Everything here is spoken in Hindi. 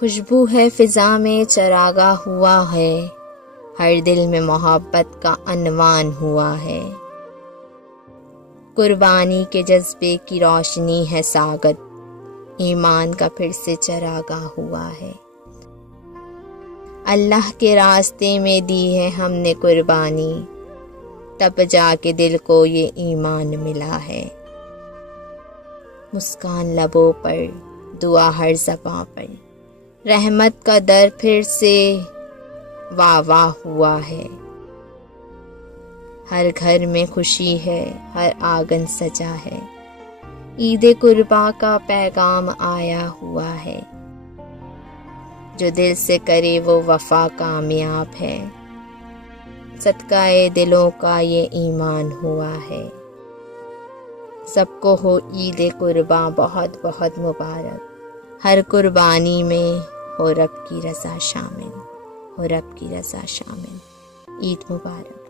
खुशबू है फिजा में चरागा हुआ है, हर दिल में मोहब्बत का अनवान हुआ है। कुर्बानी के जज्बे की रोशनी है सागत, ईमान का फिर से चरागा हुआ है। अल्लाह के रास्ते में दी है हमने कुर्बानी, तब जाके दिल को ये ईमान मिला है। मुस्कान लबों पर, दुआ हर ज़बां पर, रहमत का दर फिर से वाह वाह हुआ है। हर घर में खुशी है, हर आंगन सजा है, ईद कुर्बा का पैगाम आया हुआ है। जो दिल से करे वो वफा कामयाब है, सदकाए दिलों का ये ईमान हुआ है। सबको हो ईद कुर्बा बहुत बहुत मुबारक, हर कुर्बानी में हो रब की रज़ा शामिल, हो रब की रज़ा शामिल। ईद मुबारक।